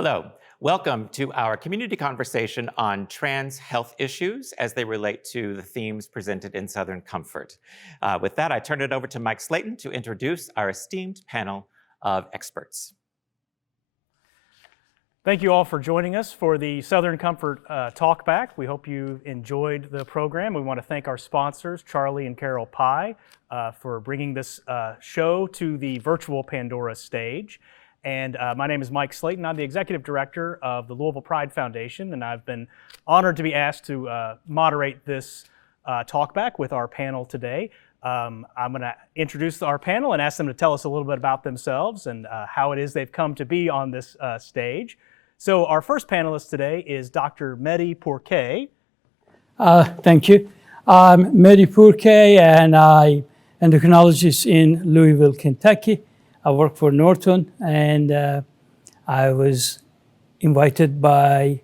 Hello. Welcome to our community conversation on trans health issues as they relate to the themes presented in Southern Comfort. With that, I turn it over to Mike Slaton to introduce our esteemed panel of experts. Thank you all for joining us for the Southern Comfort Talkback. We hope you enjoyed the program. We want to thank our sponsors, Charlie and Carol Pye, for bringing this show to the virtual Pandora stage. And my name is Mike Slaton. I'm the Executive Director of the Louisville Pride Foundation, and I've been honored to be asked to moderate this talkback with our panel today. I'm going to introduce our panel and ask them to tell us a little bit about themselves and how it is they've come to be on this stage. So our first panelist today is Dr. Medhi Poorkay. Thank you. I'm Medhi Poorkay, and I'm endocrinologist in Louisville, Kentucky. I work for Norton, and I was invited by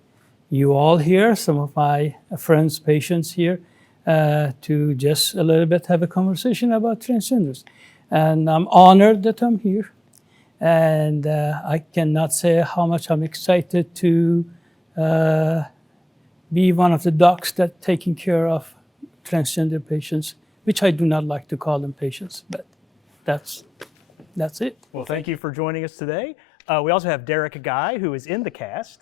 you all here, some of my friends, patients here, to just a little bit have a conversation about transgenders. And I'm honored that I'm here. And I cannot say how much I'm excited to be one of the docs that taking care of transgender patients, which I do not like to call them patients, but that's it. Well, thank you for joining us today. We also have Derek Guy, who is in the cast.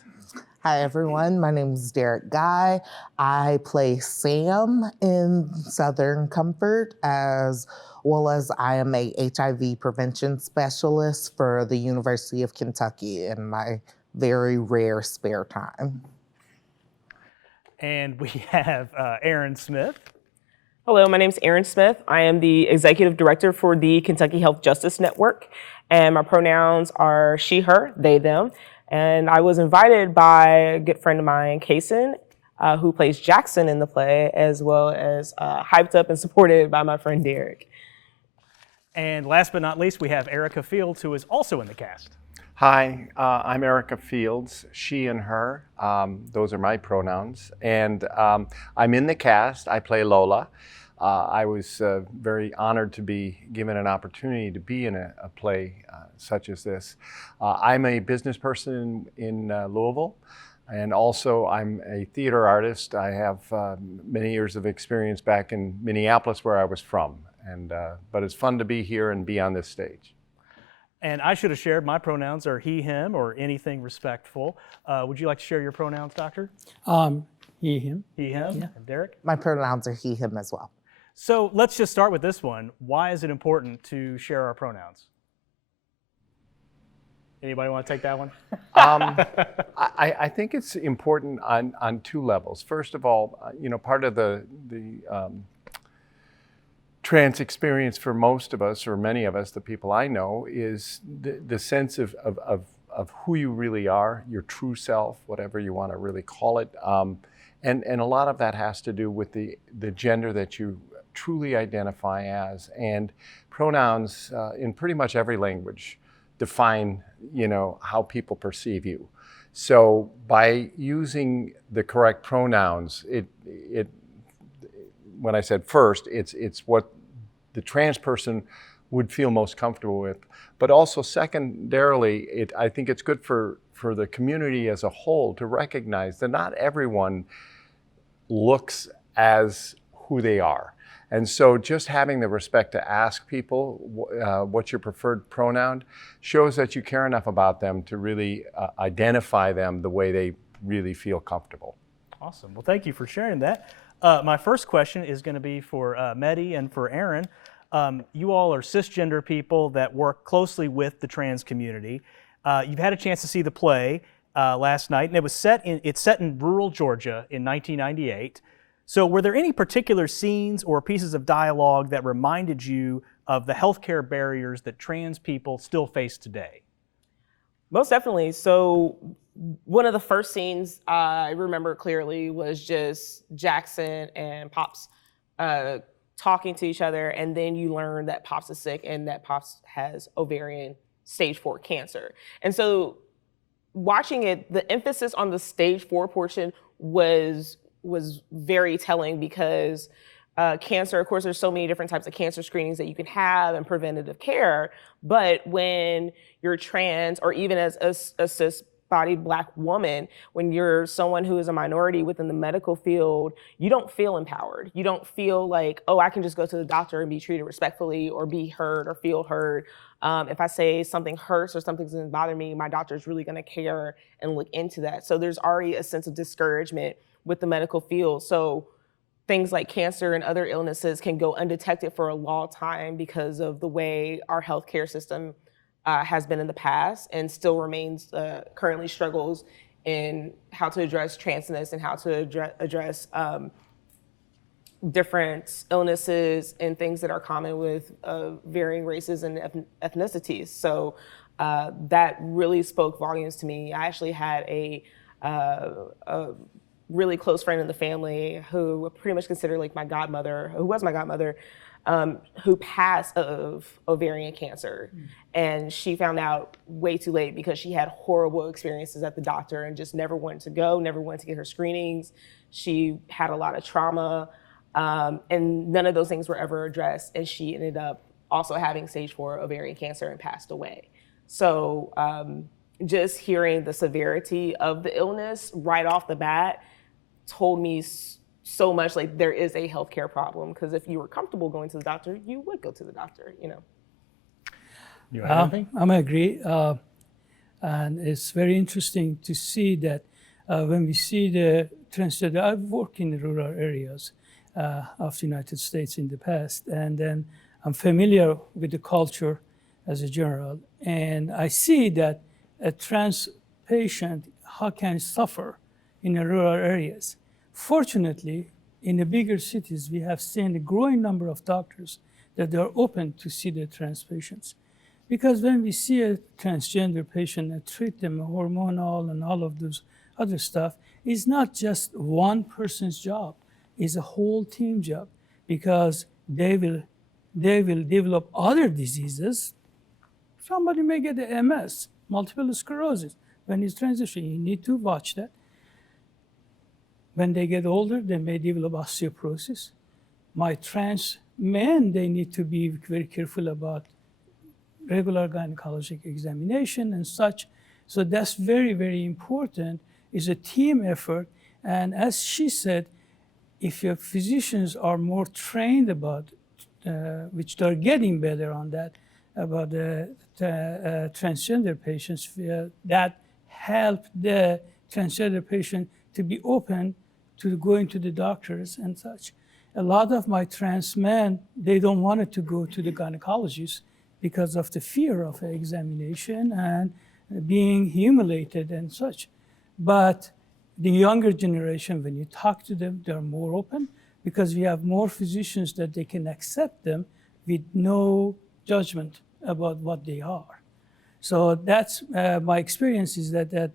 Hi, everyone. My name is Derek Guy. I play Sam in Southern Comfort, as well as I am a HIV prevention specialist for the University of Kentucky in my very rare spare time. And we have Erin Smith. Hello, my name is Erin Smith. I am the Executive Director for the Kentucky Health Justice Network, and my pronouns are she, her, they, them. And I was invited by a good friend of mine, Kaysen, who plays Jackson in the play, as well as hyped up and supported by my friend Derek. And last but not least, we have Erica Fields, who is also in the cast. Hi, I'm Erica Fields, she and her. Those are my pronouns. And I'm in the cast. I play Lola. I was very honored to be given an opportunity to be in a play such as this. I'm a business person in Louisville, and also I'm a theater artist. I have many years of experience back in Minneapolis, where I was from. But it's fun to be here and be on this stage. And I should have shared my pronouns are he, him, or anything respectful. Would you like to share your pronouns, doctor? He, him. He, him. Yeah. And Derek? My pronouns are he, him as well. So let's just start with this one. Why is it important to share our pronouns? Anybody want to take that one? I think it's important on two levels. First of all, part of the trans experience for most of us, or many of us, the people I know, is the sense of who you really are, your true self, whatever you want to really call it. And a lot of that has to do with the gender that you truly identify as. And pronouns in pretty much every language define, how people perceive you. So by using the correct pronouns, when I said first, it's what the trans person would feel most comfortable with. But also secondarily, I think it's good for the community as a whole to recognize that not everyone looks as who they are. And so just having the respect to ask people what's your preferred pronoun shows that you care enough about them to really identify them the way they really feel comfortable. Awesome. Well, thank you for sharing that. My first question is going to be for Medhi and for Erin. You all are cisgender people that work closely with the trans community. You've had a chance to see the play last night, and it's set in rural Georgia in 1998. So were there any particular scenes or pieces of dialogue that reminded you of the healthcare barriers that trans people still face today? Most definitely. So one of the first scenes I remember clearly was just Jackson and Pops talking to each other, and then you learn that Pops is sick and that Pops has ovarian stage 4 cancer. And so watching it, the emphasis on the stage 4 portion was very telling, because cancer, of course, there's so many different types of cancer screenings that you can have and preventative care, but when you're trans, or even as a cis bodied Black woman, when you're someone who is a minority within the medical field, you don't feel empowered. You don't feel like, oh, I can just go to the doctor and be treated respectfully or be heard or feel heard. If I say something hurts or something doesn't bother me, my doctor is really going to care and look into that. So there's already a sense of discouragement with the medical field. So things like cancer and other illnesses can go undetected for a long time because of the way our healthcare system has been in the past, and still remains, currently struggles in how to address transness and how to address different illnesses and things that are common with varying races and ethnicities. So that really spoke volumes to me. I actually had a really close friend in the family who pretty much considered like my godmother, who was my godmother, who passed of ovarian cancer. And she found out way too late because she had horrible experiences at the doctor and just never wanted to go, never wanted to get her screenings. She had a lot of trauma, and none of those things were ever addressed. And she ended up also having stage 4 ovarian cancer and passed away. So just hearing the severity of the illness right off the bat told me so much, like there is a healthcare problem, because if you were comfortable going to the doctor, you would go to the doctor, you know. You have anything? I agree. And it's very interesting to see that when we see the transgender, I've worked in the rural areas of the United States in the past, and then I'm familiar with the culture as a general, and I see that a trans patient, how can suffer in the rural areas. Fortunately, in the bigger cities, we have seen a growing number of doctors that are open to see the trans patients. Because when we see a transgender patient and treat them hormonal and all of those other stuff, it's not just one person's job, it's a whole team job, because they will develop other diseases. Somebody may get the MS, multiple sclerosis. When he's transitioning, you need to watch that. When they get older, they may develop osteoporosis. My trans men, they need to be very careful about regular gynecologic examination and such. So that's very, very important. It's a team effort. And as she said, if your physicians are more trained about, which they're getting better on that, about the transgender patients, that help the transgender patient to be open to going to the doctors and such. A lot of my trans men, they don't want to go to the gynecologist because of the fear of examination and being humiliated and such. But the younger generation, when you talk to them, they're more open because we have more physicians that they can accept them with no judgment about what they are. So that's my experience is that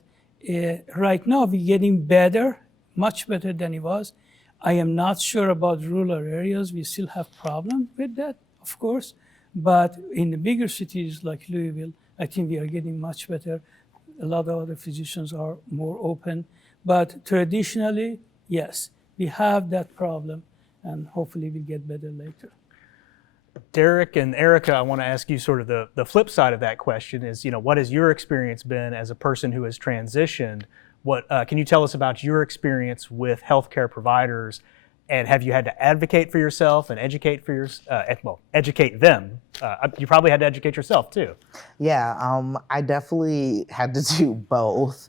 right now we're getting better, much better than it was. I am not sure about rural areas. We still have problem with that, of course. But in the bigger cities like Louisville, I think we are getting much better. A lot of other physicians are more open. But traditionally, yes, we have that problem, and hopefully we'll get better later. Derek and Erica, I want to ask you sort of the flip side of that question is, what has your experience been as a person who has transitioned? What can you tell us about your experience with healthcare providers, and have you had to advocate for yourself and educate for educate them? You probably had to educate yourself too. Yeah, I definitely had to do both.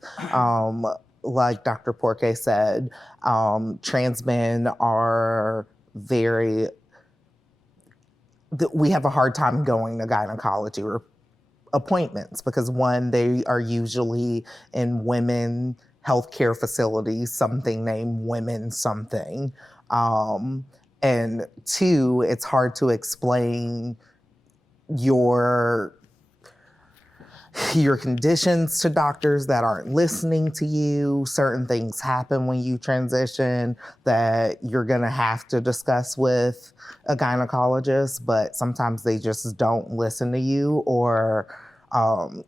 Like Dr. Poorkay said, trans men are we have a hard time going to gynecology or appointments because one, they are usually in women healthcare facilities, something named Women Something. And two, it's hard to explain your conditions to doctors that aren't listening to you. Certain things happen when you transition that you're gonna have to discuss with a gynecologist, but sometimes they just don't listen to you, or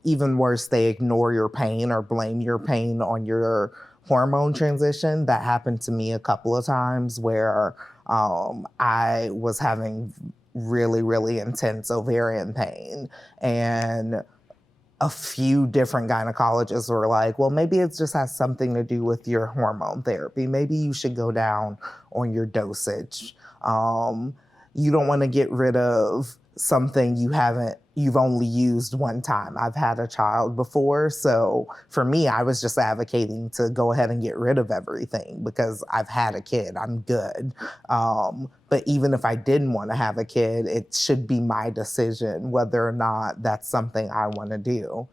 even worse, they ignore your pain or blame your pain on your hormone transition. That happened to me a couple of times where I was having really, really intense ovarian pain, and a few different gynecologists were like, well, maybe it just has something to do with your hormone therapy. Maybe you should go down on your dosage. You don't want to get rid of something you've only used one time. I've had a child before, so for me, I was just advocating to go ahead and get rid of everything because I've had a kid, I'm good. But even if I didn't want to have a kid, it should be my decision whether or not that's something I want to do.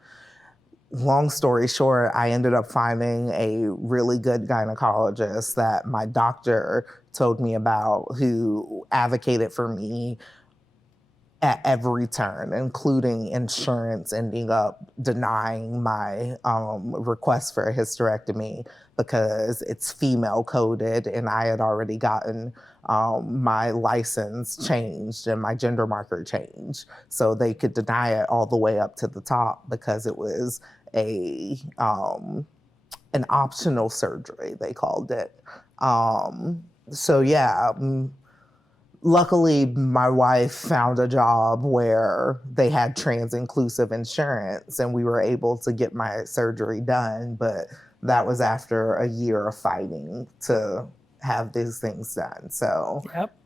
Long story short, I ended up finding a really good gynecologist that my doctor told me about who advocated for me at every turn, including insurance ending up denying my request for a hysterectomy because it's female coded and I had already gotten my license changed and my gender marker changed. So they could deny it all the way up to the top because it was an optional surgery, they called it. So yeah, luckily, my wife found a job where they had trans-inclusive insurance and we were able to get my surgery done, but that was after a year of fighting to have these things done. So Yep.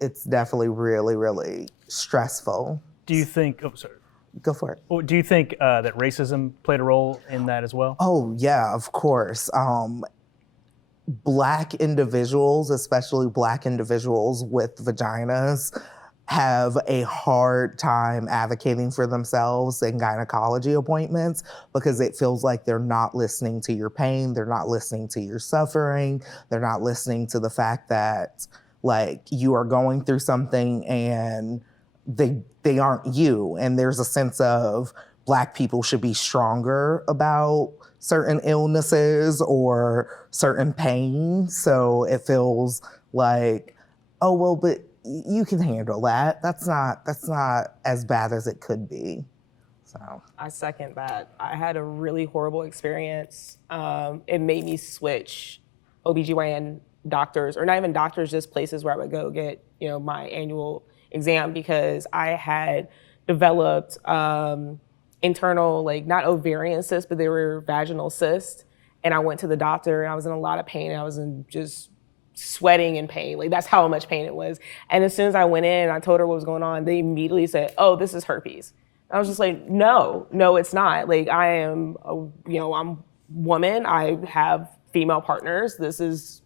it's definitely really, really stressful. Do you think, oh, sorry. Go for it. Well, do you think that racism played a role in that as well? Oh, yeah, of course. Black individuals, especially Black individuals with vaginas, have a hard time advocating for themselves in gynecology appointments because it feels like they're not listening to your pain, they're not listening to your suffering, they're not listening to the fact that like you are going through something and they aren't you. And there's a sense of Black people should be stronger about certain illnesses or certain pain. So it feels like, oh, well, but you can handle that. That's not as bad as it could be. So I second that. I had a really horrible experience. It made me switch OBGYN doctors, or not even doctors, just places where I would go get, my annual exam because I had developed internal, like not ovarian cysts, but they were vaginal cysts. And I went to the doctor and I was in a lot of pain. I was in just sweating in pain. Like that's how much pain it was. And as soon as I went in and I told her what was going on, they immediately said, oh, this is herpes. I was just like, no, it's not. Like I am, I'm woman. I have female partners. This is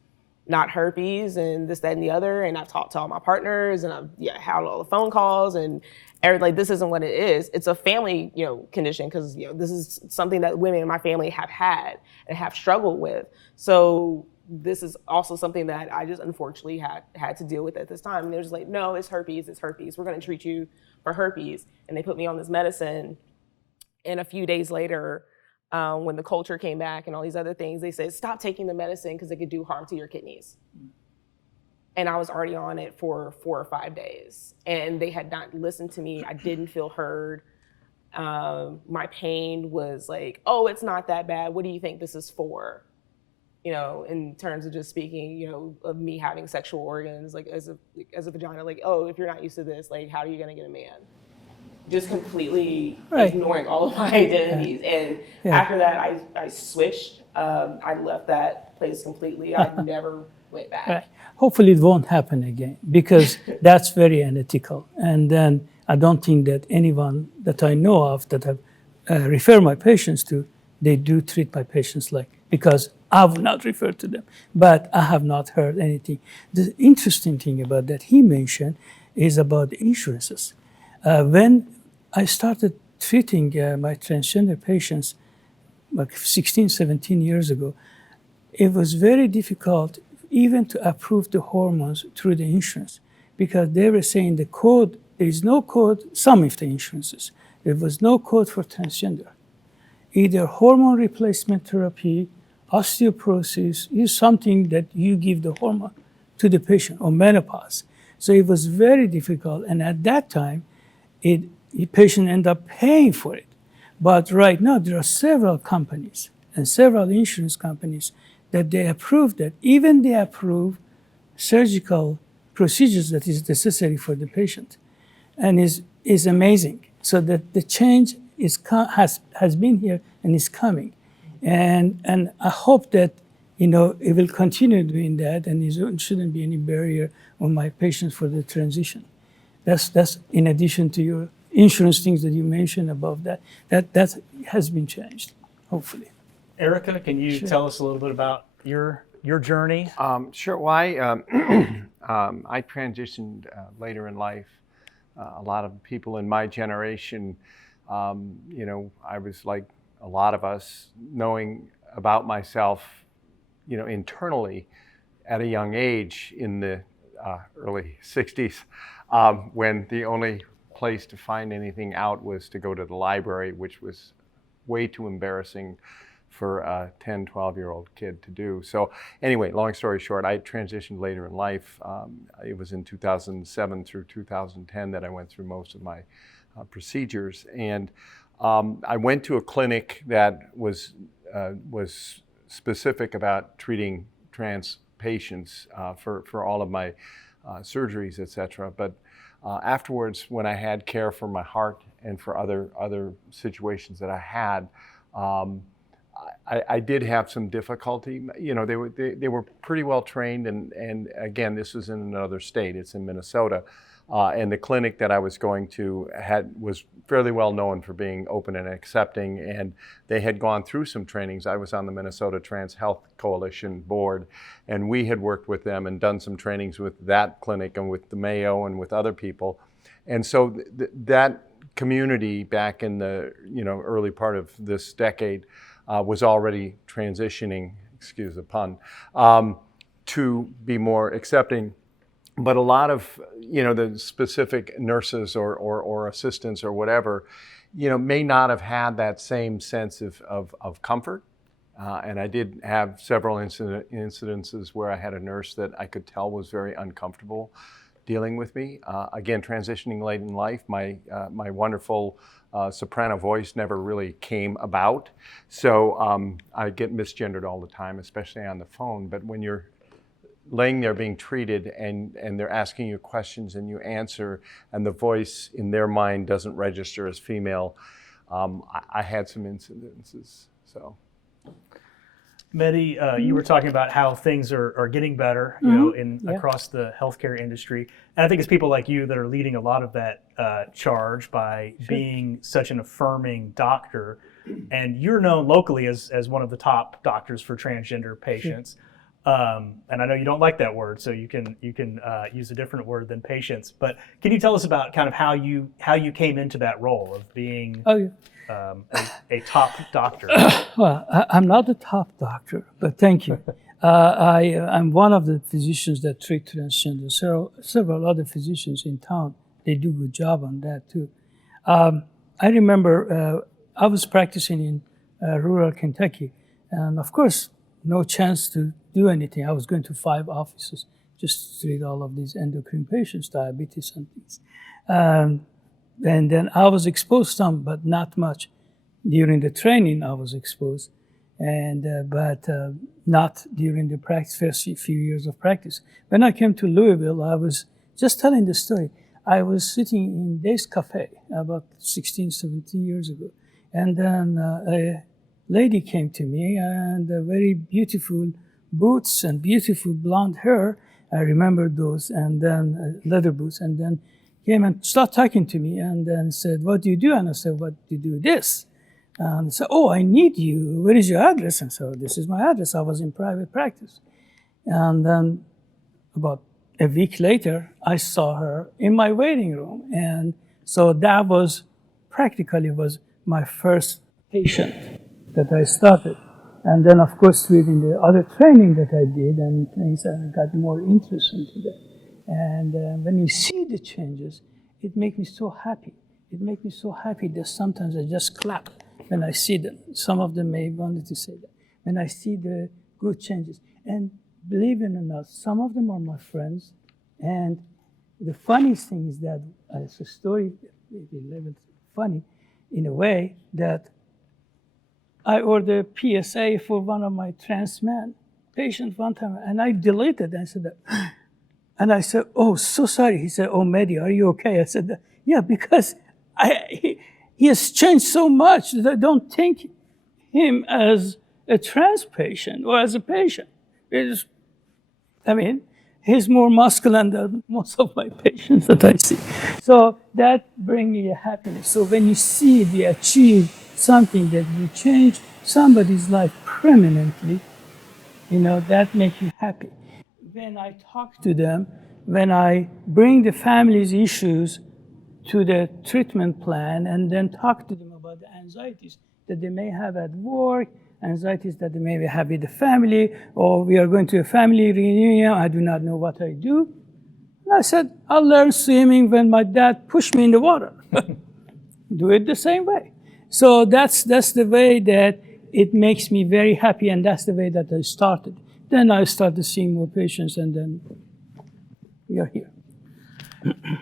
not herpes and this, that, and the other. And I've talked to all my partners and I've had all the phone calls and like, this isn't what it is. It's a family, condition because, this is something that women in my family have had and have struggled with. So this is also something that I just unfortunately had to deal with at this time. And they're just like, no, it's herpes. We're going to treat you for herpes. And they put me on this medicine. And a few days later, when the culture came back and all these other things, they said, stop taking the medicine because it could do harm to your kidneys. And I was already on it for 4 or 5 days. And they had not listened to me. I didn't feel heard. My pain was like, oh, it's not that bad. What do you think this is for? In terms of just speaking, of me having sexual organs, like as a vagina, like, oh, if you're not used to this, like, how are you gonna get a man? Just completely ignoring all of my identities. And after that, I switched. I left that place completely. I never went back. Hopefully it won't happen again because that's very unethical. And then I don't think that anyone that I know of that I refer my patients to, they do treat my patients because I would not refer to them, but I have not heard anything. The interesting thing about that he mentioned is about the insurances. When I started treating my transgender patients like 16, 17 years ago, it was very difficult even to approve the hormones through the insurance because they were saying the code, there is no code, some of the insurances, there was no code for transgender. Either hormone replacement therapy, osteoporosis is something that you give the hormone to the patient, or menopause. So it was very difficult, and at that time, the patient ended up paying for it. But right now, there are several companies and several insurance companies that they approve that. Even they approve surgical procedures that is necessary for the patient, and is amazing. So that the change has been here and is coming, and I hope that it will continue doing that, and it shouldn't be any barrier on my patients for the transition. That's in addition to your insurance things that you mentioned above that has been changed, hopefully. Erica, can you tell us a little bit about your journey? Sure. Well, I transitioned later in life. A lot of people in my generation, I was like a lot of us, knowing about myself, internally at a young age in the early 60s, when the only place to find anything out was to go to the library, which was way too embarrassing for a 10, 12-year-old kid to do. So anyway, long story short, I transitioned later in life. It was in 2007 through 2010 that I went through most of my procedures. And I went to a clinic that was specific about treating trans patients for all of my surgeries, et cetera. But afterwards, when I had care for my heart and for other situations that I had, I did have some difficulty. They were pretty well trained, and again, this was in another state. It's in Minnesota, and the clinic that I was going to was fairly well known for being open and accepting, and they had gone through some trainings. I was on the Minnesota Trans Health Coalition board, and we had worked with them and done some trainings with that clinic and with the Mayo and with other people, and so that community back in the early part of this decade was already transitioning, excuse the pun, to be more accepting. But a lot of, the specific nurses or assistants or whatever, may not have had that same sense of comfort. And I did have several incidences where I had a nurse that I could tell was very uncomfortable dealing with me. Again, transitioning late in life, my wonderful soprano voice never really came about. So I get misgendered all the time, especially on the phone. But when you're laying there being treated and they're asking you questions and you answer and the voice in their mind doesn't register as female, I had some incidences, so. Medhi, you were talking about how things are getting better, across the healthcare industry. And I think it's people like you that are leading a lot of that charge by being such an affirming doctor. And you're known locally as one of the top doctors for transgender patients. And I know you don't like that word, so you can use a different word than patients. But can you tell us about kind of how you came into that role of being a top doctor? Well, I'm not a top doctor, but thank you. I'm one of the physicians that treat transgender. Several other physicians in town, they do a good job on that too. I remember I was practicing in rural Kentucky, and of course, no chance to do anything. I was going to 5 offices just to treat all of these endocrine patients, diabetes and things. And then I was exposed some, but not much. During the training, I was exposed, but not during the first few years of practice. When I came to Louisville, I was just telling the story. I was sitting in Dave's Cafe about 16, 17 years ago, and then a lady came to me and very beautiful boots and beautiful blonde hair. I remember those, and then leather boots, and then came and started talking to me and then said, "What do you do?" And I said, "What do you do this?" And said, "Oh, I need you. Where is your address?" And so this is my address. I was in private practice. And then about a week later, I saw her in my waiting room. And so that was practically my first patient that I started. And then, of course, within the other training that I did and things, I got more interest into that. And when you see the changes, it makes me so happy. It makes me so happy that sometimes I just clap when I see them. Some of them may wanted to say that. When I see the good changes. And believe it or not, some of them are my friends. And the funniest thing is that it's a story, maybe funny in a way, that I ordered a PSA for one of my trans men patients one time, and I deleted it. I said, and I said, "Oh, so sorry." He said, "Oh, Medhi, are you okay?" I said, "Yeah, because he has changed so much that I don't think him as a trans patient or as a patient. He's more masculine than most of my patients that I see. So that brings me a happiness. So when you see they achieve something that you change somebody's life permanently, that makes you happy. When I talk to them, when I bring the family's issues to the treatment plan and then talk to them about the anxieties that they may have at work, anxieties that they may have with the family, or we are going to a family reunion, I do not know what I do. And I said, I'll learn swimming when my dad pushed me in the water. Do it the same way. So that's the way that it makes me very happy, and that's the way that I started. Then I started seeing more patients, and then we are here.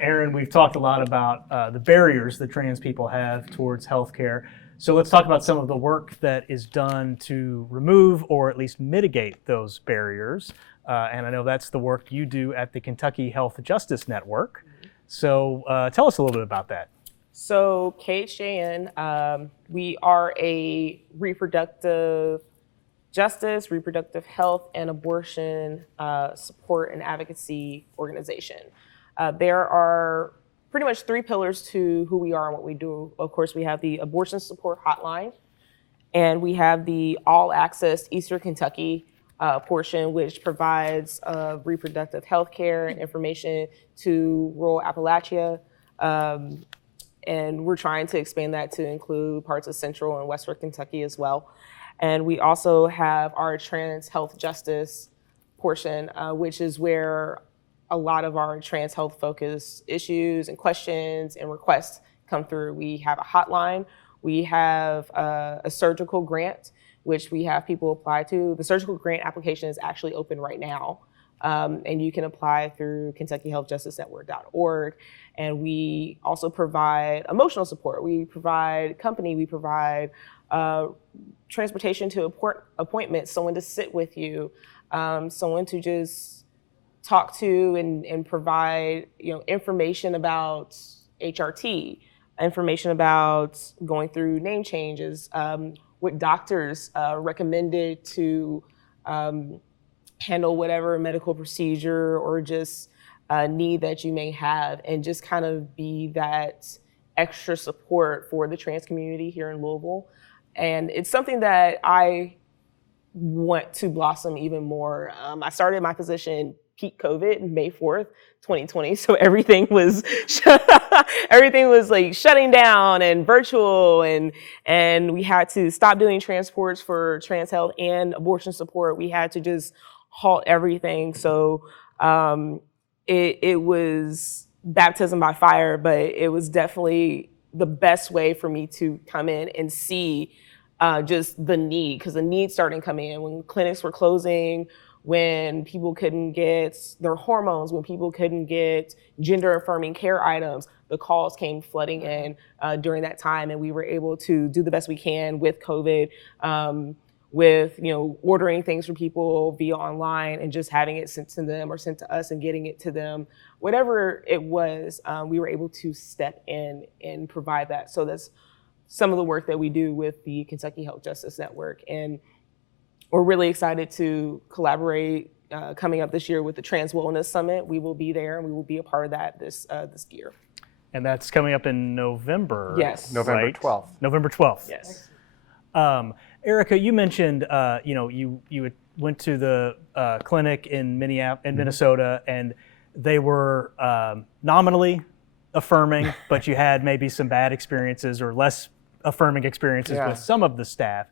Erin, we've talked a lot about the barriers that trans people have towards healthcare. So let's talk about some of the work that is done to remove or at least mitigate those barriers. And I know that's the work you do at the Kentucky Health Justice Network. So tell us a little bit about that. So KHJN, we are a reproductive justice, reproductive health, and abortion support and advocacy organization. There are pretty much three pillars to who we are and what we do. Of course, we have the abortion support hotline, and we have the all access Eastern Kentucky portion, which provides reproductive health care and information to rural Appalachia. And we're trying to expand that to include parts of Central and Western Kentucky as well. And we also have our trans health justice portion, which is where a lot of our trans health focused issues and questions and requests come through. We have a hotline. We have a surgical grant, which we have people apply to. The surgical grant application is actually open right now. And you can apply through KentuckyHealthJusticeNetwork.org. And we also provide emotional support. We provide company, we provide transportation to appointments, someone to sit with you, someone to just talk to and provide information about HRT, information about going through name changes, what doctors recommended to handle whatever medical procedure or just need that you may have, and just kind of be that extra support for the trans community here in Louisville. And it's something that I want to blossom even more. I started my position peak COVID, May 4th, 2020. So everything was like shutting down and virtual, and we had to stop doing transports for trans health and abortion support. We had to just halt everything. So it was baptism by fire, but it was definitely the best way for me to come in and see just the need, because the need started coming in when clinics were closing, when people couldn't get their hormones, when people couldn't get gender-affirming care items. The calls came flooding in during that time, and we were able to do the best we can with COVID, with ordering things for people via online and just having it sent to them or sent to us and getting it to them. Whatever it was, we were able to step in and provide that. So that's some of the work that we do with the Kentucky Health Justice Network. And we're really excited to collaborate coming up this year with the Trans Wellness Summit. We will be there, and we will be a part of that this year. And that's coming up in November. Yes. November 12th. November 12th. Yes. Erica, you mentioned you went to the clinic in Minnesota, and they were nominally affirming, but you had maybe some bad experiences or less affirming experiences with some of the staff.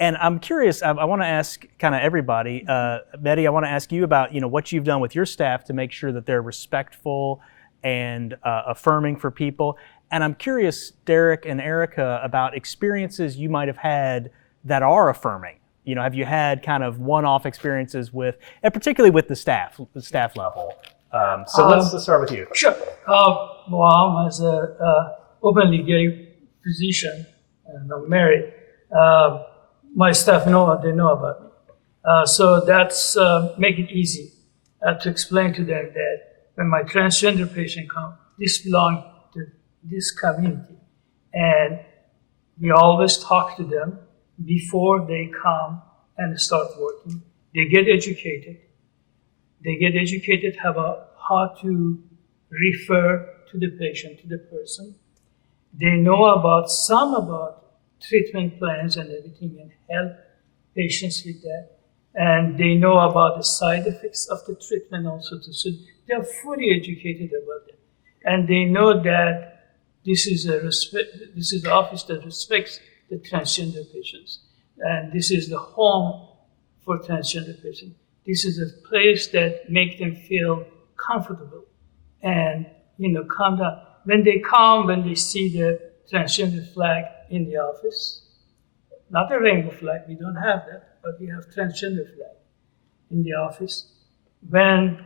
And I'm curious, I want to ask kind of everybody, Medhi, I want to ask you about what you've done with your staff to make sure that they're respectful and affirming for people. And I'm curious, Derek and Erica, about experiences you might have had that are affirming. Have you had kind of one-off experiences with, and particularly with the staff level? So let's start with you. Sure. Well, as an openly gay physician, and I'm married, my staff they know about me. So that's make it easy to explain to them that when my transgender patient comes, this belongs to this community. And We always talk to them before they come and start working. They get educated. They get educated about how to refer to the patient, to the person. They know about treatment plans and everything and help patients with that. And they know about the side effects of the treatment also too. So they're fully educated about it. And they know that this is the office that respects the transgender patients. And this is the home for transgender patients. This is a place that makes them feel comfortable and, calm down. When they see the transgender flag in the office, not a rainbow flag, we don't have that, but we have transgender flag in the office. When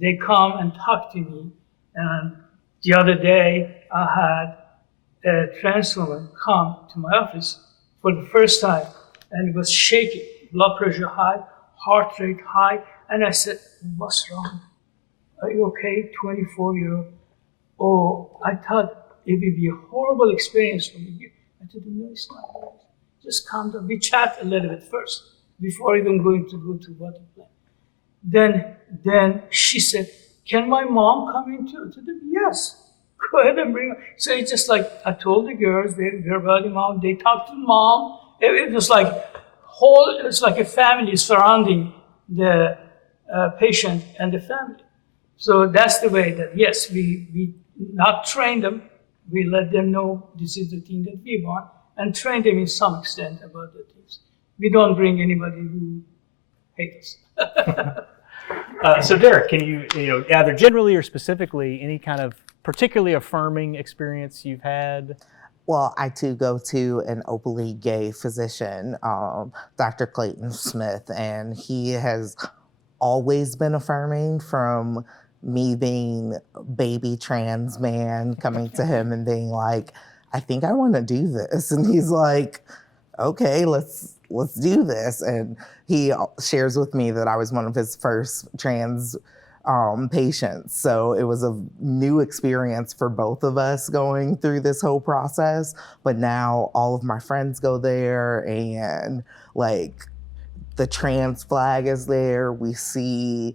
they come and talk to me, and the other day I had a trans woman come to my office for the first time, and it was shaking, blood pressure high, heart rate high, and I said, "What's wrong? Are you okay?" 24-year-old. "Oh, I thought it would be a horrible experience for me." I said, "No, it's not. Just calm down. We chat a little bit first before even going to go to water plant." Then she said, "Can my mom come in too?" I said, "Yes, go ahead and bring her." So it's just like I told the girls, they're about mom. They talked to mom. It was like it's like a family surrounding the patient and the family. So that's the way that, yes, we not train them. We let them know this is the thing that we want and train them in some extent about the things. We don't bring anybody who hates us. So Derek, can you either generally or specifically, any kind of particularly affirming experience you've had? Well, I too go to an openly gay physician, Dr. Clayton Smith, and he has always been affirming, from me being a baby trans man coming to him and being like, "I think I want to do this." And he's like, "Okay, let's do this." And he shares with me that I was one of his first trans patients. So it was a new experience for both of us going through this whole process. But now all of my friends go there, and like the trans flag is there. We see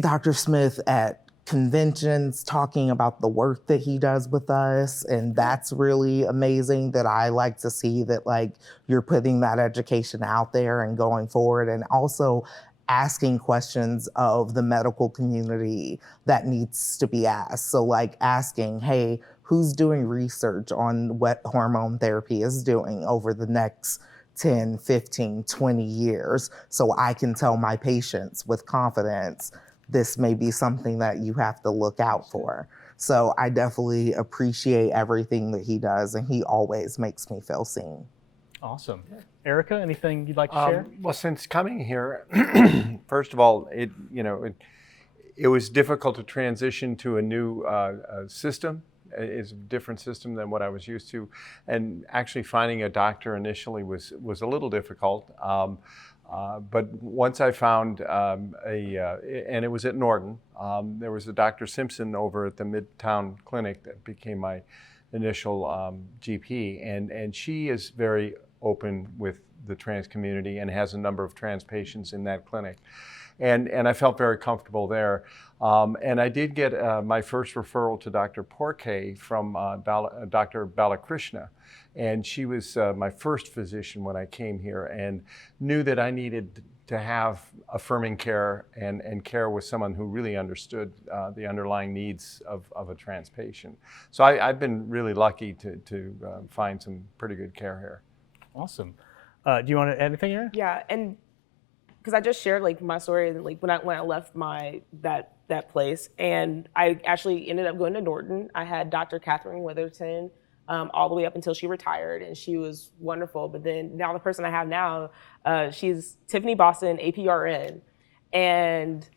Dr. Smith at conventions talking about the work that he does with us. And that's really amazing, that I like to see that like you're putting that education out there and going forward, and also asking questions of the medical community that needs to be asked. So like asking, hey, who's doing research on what hormone therapy is doing over the next 10, 15, 20 years, so I can tell my patients with confidence, this may be something that you have to look out for. So I definitely appreciate everything that he does, and he always makes me feel seen. Awesome. Erica, anything you'd like to share? Well, since coming here, first of all, it was difficult to transition to a new system. It's a different system than what I was used to, and actually finding a doctor initially was a little difficult. But once I found and it was at Norton, there was a Dr. Simpson over at the Midtown Clinic that became my initial GP, and she is very open with the trans community and has a number of trans patients in that clinic. And I felt very comfortable there. And I did get my first referral to Dr. Poorkay from Dr. Balakrishna. And she was my first physician when I came here, and knew that I needed to have affirming care and care with someone who really understood the underlying needs of a trans patient. So I've been really lucky to find some pretty good care here. Awesome. Do you want to add anything, Erin? Yeah, and because I just shared like my story, like when I left that place, and I actually ended up going to Norton. I had Dr. Catherine Witherton all the way up until she retired, and she was wonderful. But then now the person I have now, she's Tiffany Boston, APRN, and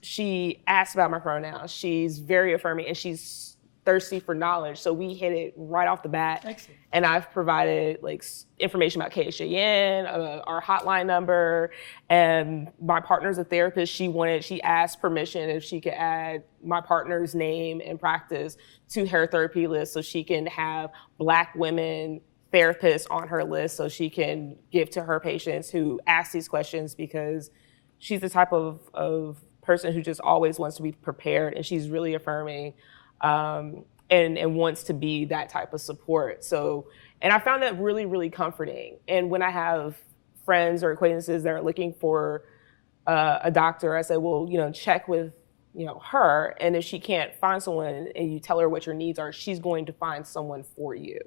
she asked about my pronouns. She's very affirming, and she's thirsty for knowledge. So we hit it right off the bat. Excellent. And I've provided like information about KHAN, our hotline number, and my partner's a therapist. She asked permission if she could add my partner's name and practice to her therapy list so she can have Black women therapists on her list so she can give to her patients who ask these questions, because she's the type of person who just always wants to be prepared, and she's really affirming and wants to be that type of support. So, and I found that really, really comforting. And when I have friends or acquaintances that are looking for a doctor, I say, well, check with her, and if she can't find someone and you tell her what your needs are, she's going to find someone for you.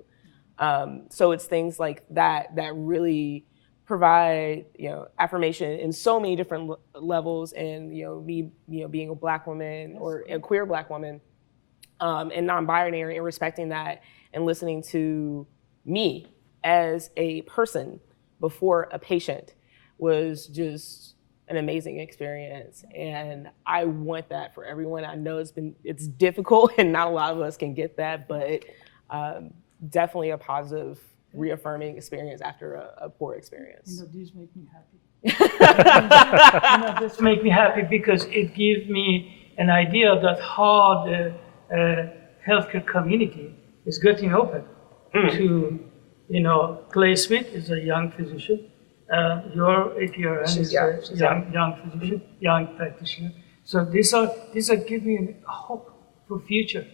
So it's things like that that really provide affirmation in so many different levels, and me being a Black woman or a queer Black woman, and non-binary, and respecting that and listening to me as a person before a patient was just an amazing experience. And I want that for everyone. I know it's difficult and not a lot of us can get that, but definitely a positive, reaffirming experience after a poor experience. These make me happy. This make me happy because it gives me an idea that how the healthcare community is getting open to, Clay Smith is a young physician. Your APRN is a young physician, young practitioner. So these are giving me hope for future.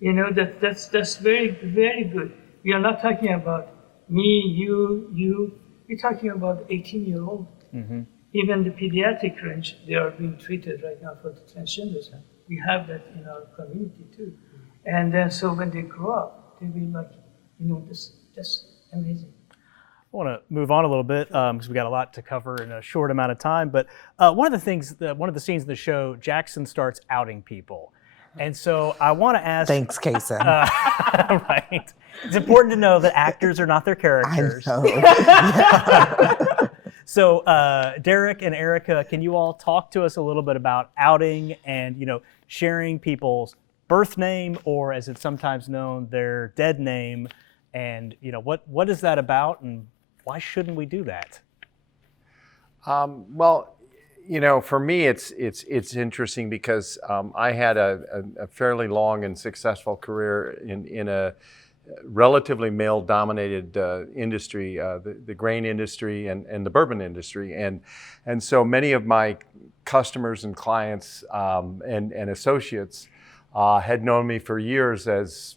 That's very, very good. We are not talking about me, you. We're talking about 18-year-old. Mm-hmm. Even the pediatric range, they are being treated right now for the transgenders. We have that in our community too. And then so when they grow up, they'll be like, that's amazing. I want to move on a little bit because we got a lot to cover in a short amount of time. But one of the scenes in the show, Jackson starts outing people. And so I want to ask. Thanks, Kason. Right. It's important to know that actors are not their characters. I know. So Derek and Erica, can you all talk to us a little bit about outing and sharing people's birth name, or as it's sometimes known, their dead name, and what is that about, and why shouldn't we do that? Well, for me, it's interesting because I had a fairly long and successful career in a relatively male-dominated industry, the grain industry and the bourbon industry, and so many of my customers and clients and associates had known me for years as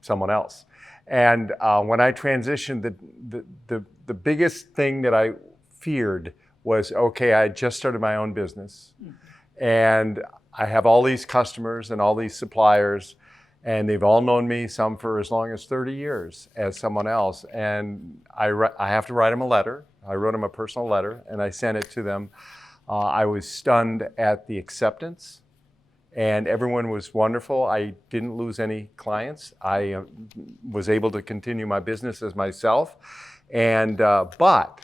someone else. And when I transitioned, the biggest thing that I feared was, okay, I just started my own business, and I have all these customers and all these suppliers, and they've all known me, some for as long as 30 years, as someone else. And I have to write them a letter. I wrote them a personal letter, and I sent it to them. I was stunned at the acceptance, and everyone was wonderful. I didn't lose any clients. I was able to continue my business as myself. And but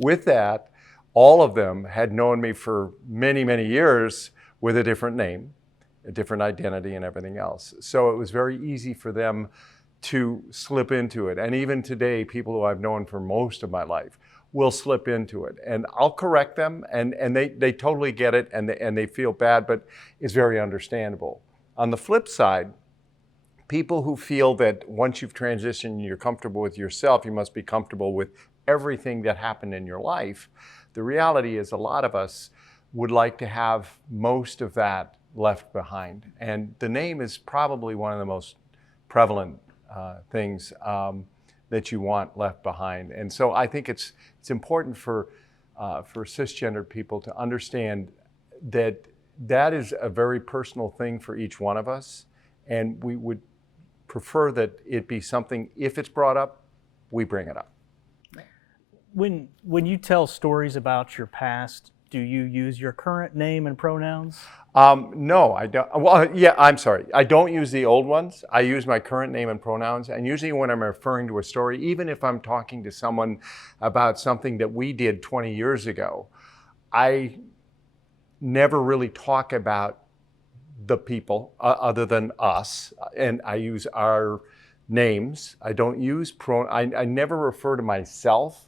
with that, all of them had known me for many, many years with a different name, a different identity, and everything else. So it was very easy for them to slip into it. And even today, people who I've known for most of my life will slip into it. And I'll correct them, and they totally get it, and they feel bad, but it's very understandable. On the flip side, people who feel that once you've transitioned, you're comfortable with yourself, you must be comfortable with everything that happened in your life. The reality is a lot of us would like to have most of that left behind. And the name is probably one of the most prevalent things that you want left behind. And so I think it's important for cisgendered people to understand that that is a very personal thing for each one of us. And we would prefer that it be something, if it's brought up, we bring it up. When you tell stories about your past, do you use your current name and pronouns? No, I don't. Well, yeah, I'm sorry. I don't use the old ones. I use my current name and pronouns. And usually when I'm referring to a story, even if I'm talking to someone about something that we did 20 years ago, I never really talk about the people other than us, and I use our names. I don't use I never refer to myself.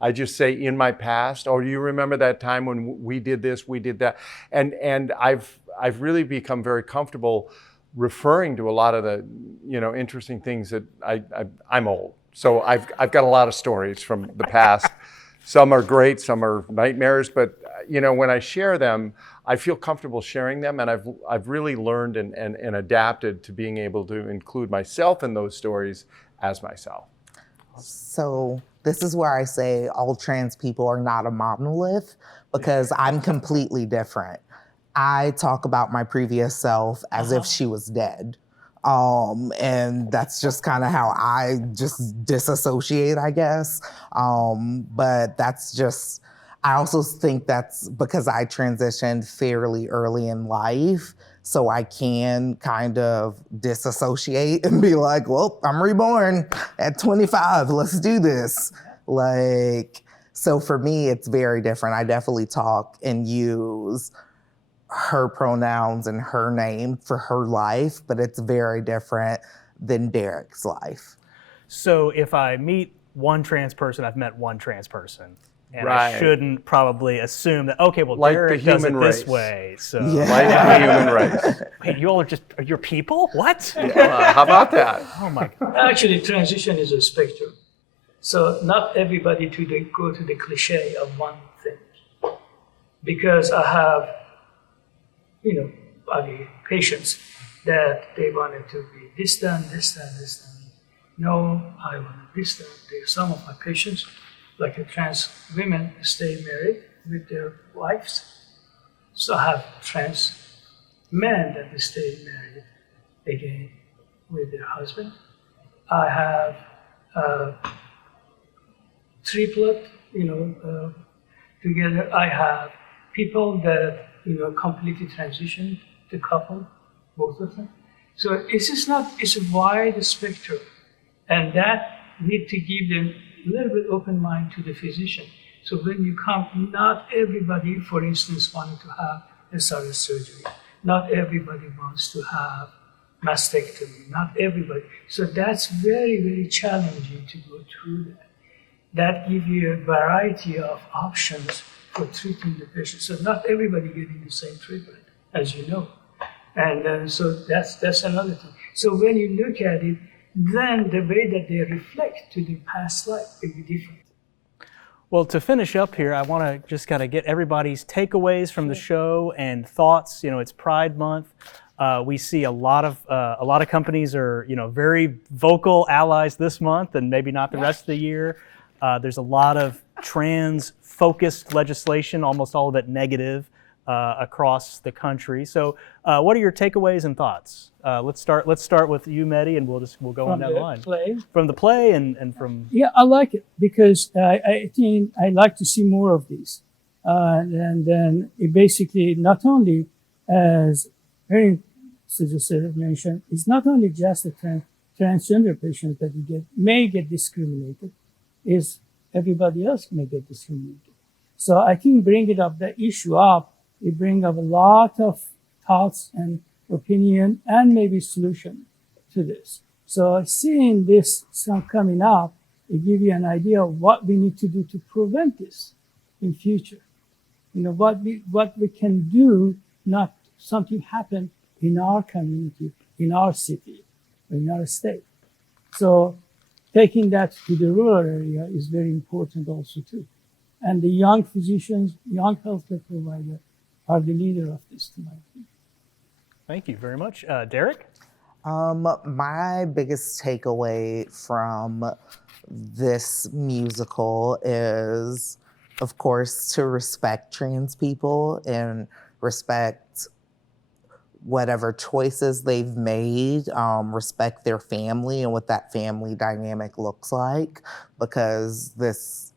I just say in my past, oh, do you remember that time when we did this, we did that? And I've really become very comfortable referring to a lot of the, interesting things that I'm old. So I've got a lot of stories from the past. Some are great, some are nightmares, but when I share them, I feel comfortable sharing them, and I've really learned and adapted to being able to include myself in those stories as myself. So this is where I say all trans people are not a monolith, because I'm completely different. I talk about my previous self as if she was dead. And that's just kind of how I just disassociate, I guess. But that's just, I also think that's because I transitioned fairly early in life. So I can kind of disassociate and be like, well, I'm reborn at 25. Let's do this. So for me, it's very different. I definitely talk and use her pronouns and her name for her life, but it's very different than Derek's life. So if I meet one trans person, I've met one trans person. And Right. I shouldn't probably assume that, okay, well, Like Derek the does it human this race. way. So Yeah. Like the human race. Wait, you all are you're people? What? How about that? Oh my God. Actually, transition is a spectrum. So not everybody go to the cliche of one thing. Because I have, body patients that they wanted to be this done. No, I want this done. There are some of my patients, like the trans women, stay married with their wives. So I have trans men that stay married again with their husband. I have triplet, together. I have people that, completely transition the couple, both of them. So it's a wide spectrum. And that need to give them a little bit open mind to the physician. So when you come, not everybody, for instance, wanted to have a sinus surgery. Not everybody wants to have mastectomy. Not everybody. So that's very, very challenging to go through that. That gives you a variety of options for treating the patient. So not everybody getting the same treatment, as you know. And so that's another thing. So when you look at it, then the way that they reflect to the past life will be different. Well, to finish up here, I want to just kind of get everybody's takeaways from the show and thoughts. It's Pride Month. We see a lot of companies are very vocal allies this month, and maybe not the rest of the year. There's a lot of trans-focused legislation, almost all of it negative, across the country. So, what are your takeaways and thoughts? Let's start with you, Medhi, and we'll go on down the line. From the play and from. Yeah, I like it because I think I like to see more of these. And then it basically not only, as Erin mentioned, it's not only just the transgender patients that may get discriminated, is everybody else may get discriminated. So I think bringing up the issue up, it brings up a lot of thoughts and opinion and maybe solution to this. So seeing this coming up, it gives you an idea of what we need to do to prevent this in future. What we can do, not something happen in our community, in our city, in our state. So taking that to the rural area is very important also too. And the young physicians, young healthcare providers are the leader of this tonight. Thank you very much. Derek? My biggest takeaway from this musical is, of course, to respect trans people and respect whatever choices they've made, respect their family and what that family dynamic looks like, because this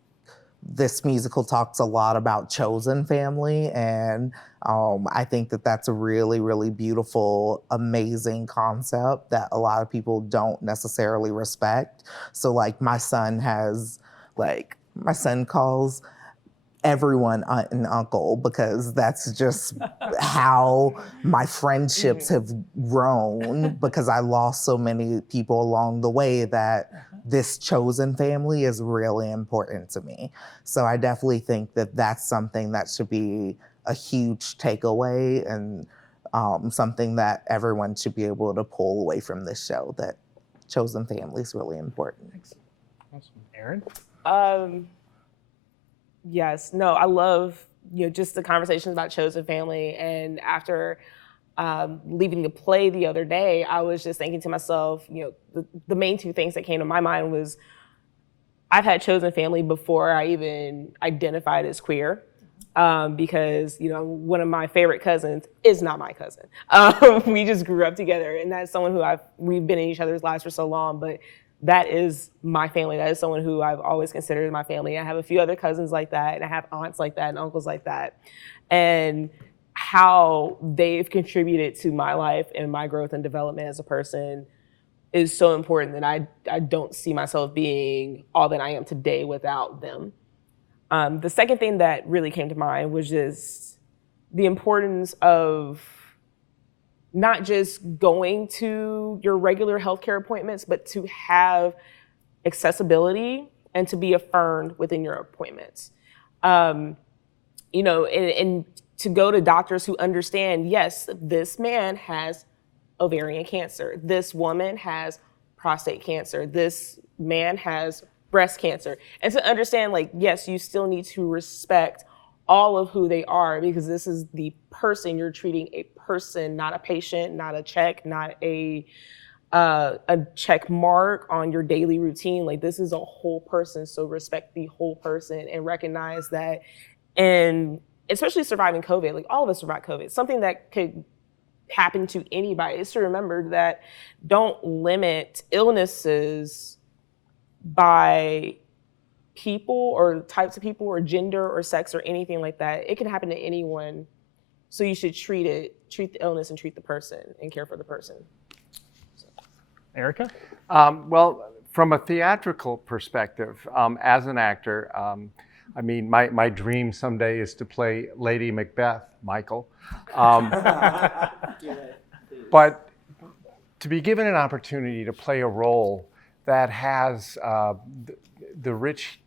musical talks a lot about chosen family, and I think that that's a really, really beautiful, amazing concept that a lot of people don't necessarily respect. So my son calls everyone aunt and uncle, because that's just how my friendships have grown, because I lost so many people along the way, that this chosen family is really important to me. So I definitely think that that's something that should be a huge takeaway, and something that everyone should be able to pull away from this show, that chosen family is really important. Awesome. Erin? Yes, no, I love, just the conversations about chosen family. And after leaving the play the other day, I was just thinking to myself, the main two things that came to my mind was, I've had chosen family before I even identified as queer. Because one of my favorite cousins is not my cousin. We just grew up together, and that's someone who we've been in each other's lives for so long, but that is my family. That is someone who I've always considered my family. I have a few other cousins like that, and I have aunts like that and uncles like that. And how they've contributed to my life and my growth and development as a person is so important that I don't see myself being all that I am today without them. The second thing that really came to mind was just the importance of not just going to your regular healthcare appointments, but to have accessibility and to be affirmed within your appointments. And to go to doctors who understand, yes, this man has ovarian cancer, this woman has prostate cancer, this man has breast cancer, and to understand, yes, you still need to respect all of who they are, because this is the person you're treating, a person, not a patient, not a check, not a check mark on your daily routine. This is a whole person, so respect the whole person and recognize that. And especially surviving COVID, all of us survived COVID, something that could happen to anybody, is to remember that don't limit illnesses by people or types of people or gender or sex or anything like that. It can happen to anyone. So you should treat the illness and treat the person and care for the person. Erica? Well, from a theatrical perspective, as an actor, my dream someday is to play Lady Macbeth, Michael. But to be given an opportunity to play a role that has the rich,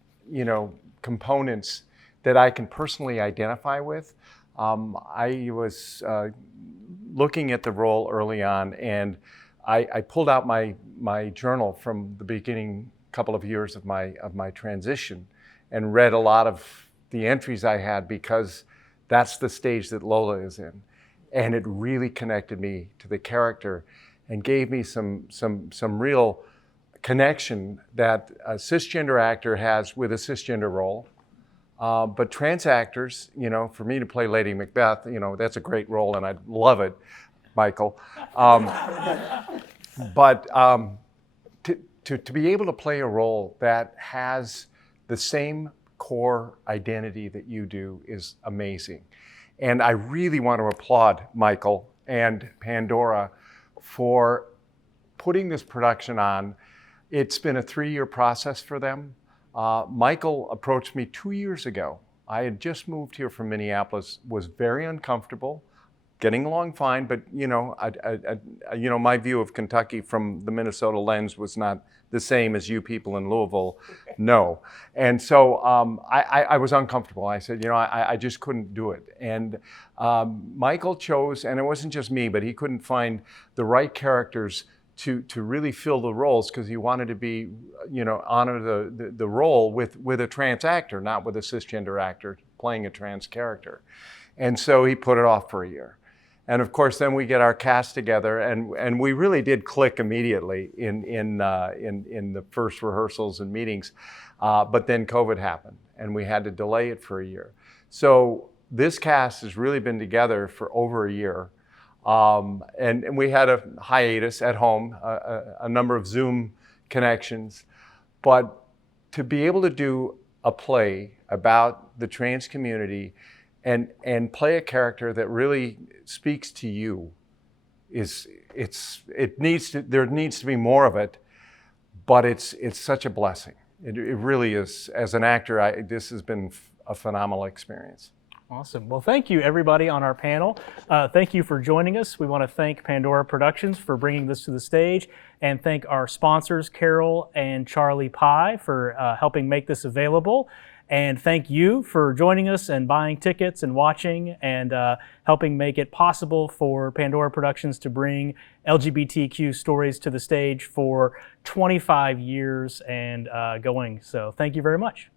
components that I can personally identify with. I was looking at the role early on, and I pulled out my journal from the beginning couple of years of my transition, and read a lot of the entries I had, because that's the stage that Lola is in, and it really connected me to the character, and gave me some real connection that a cisgender actor has with a cisgender role. But trans actors, for me to play Lady Macbeth, that's a great role, and I'd love it, Michael. But to be able to play a role that has the same core identity that you do is amazing. And I really want to applaud Michael and Pandora for putting this production on. It's been a 3-year process for them. Michael approached me 2 years ago. I had just moved here from Minneapolis, was very uncomfortable, getting along fine, but my view of Kentucky from the Minnesota lens was not the same as you people in Louisville know. And so I was uncomfortable. I said, I just couldn't do it. And Michael chose, and it wasn't just me, but he couldn't find the right characters to really fill the roles, because he wanted to be, honor the role with a trans actor, not with a cisgender actor playing a trans character. And so he put it off for a year. And of course, then we get our cast together, and we really did click immediately in the first rehearsals and meetings. But then COVID happened, and we had to delay it for a year. So this cast has really been together for over a year. And we had a hiatus at home, a number of Zoom connections. But to be able to do a play about the trans community and play a character that really speaks to you there needs to be more of it, but it's such a blessing. It really is. As an actor, this has been a phenomenal experience. Awesome. Well, thank you, everybody on our panel. Thank you for joining us. We want to thank Pandora Productions for bringing this to the stage, and thank our sponsors, Carol and Charlie Pye, for helping make this available. And thank you for joining us and buying tickets and watching and helping make it possible for Pandora Productions to bring LGBTQ stories to the stage for 25 years and going. So thank you very much.